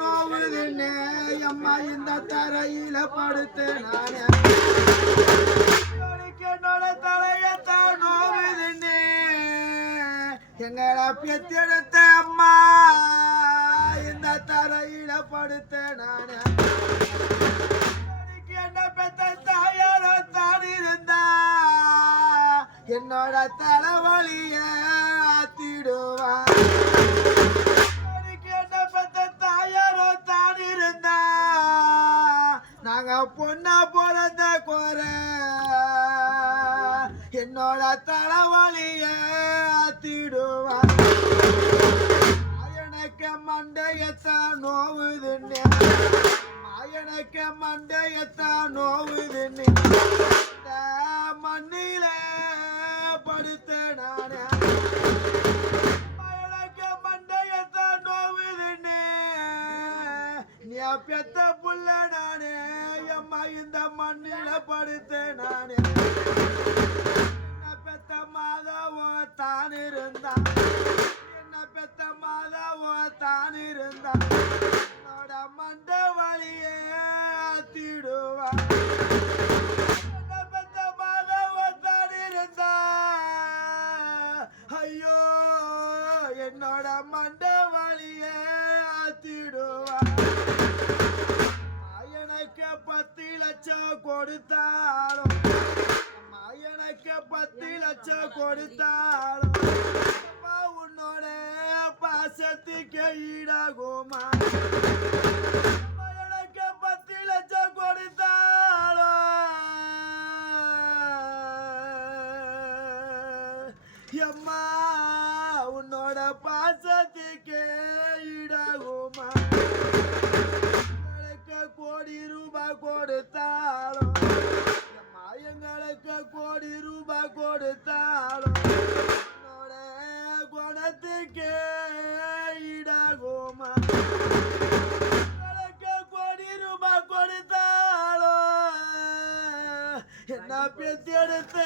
நோவுதுன்னு அம்மா இந்த தரையில படுத்து நானே என்னோட தலையத்தான் நோவுதுன்னு எங்களை பெத்தெடுத்த அம்மா இந்த தரையில படுத்த நானே என்ன பெத்த தாயாரோ தான் இருந்தா என்னோட தலைவலிய ஆத்திடுவா என்ன பெத்த தாயாரோ தான் இருந்தா நாங்க பொண்ணா பிறந்த குறை என்னோட தலைவலிய ஆத்திடுவா எனக்கு மண்டையத்தான் நோவுதுன்னு எனக்கு மண்டையத்தான் நோவுதுன்னு மண்ணில படுத்த நானே எனக்கு மண்டையத்தான் நோவுதுன்னு நீ பெத்த புள்ள நானே அம்மா இந்த மண்ணில படுத்த நானே பெத்த மாதவோ தான் இருந்தா என்ன பெத்த மாதவோ தான் இருந்தா என்னோட மண்ட வழிய ஆத்திடுவா பெத்த மாதவோ தான் இருந்தா ஐயோ என்னோட மண்ட வழிய ஆத்திடுவா எனக்கு 10 லட்சம் கொடுத்தாலும் எனக்கு 10 லட்சம் கொடுத்தாலும் உன்னோட பாசத்துக்கு ஈடாகுமா எனக்கு 10 லட்சம் கொடுத்தாலும் எம்மா உன்னோட பாசத்துக்கு ஈடாகுமா கோடி ரூபாய் கொடுத்தாலும் எங்களுக்கு கோடி ரூபாய் கொடுத்தாலும் என்னோட குணத்துக்கு ஈடாகுமா எங்களுக்கு கோடி ரூபாய் கொடுத்தாலும் என்ன பெத்தெடுத்த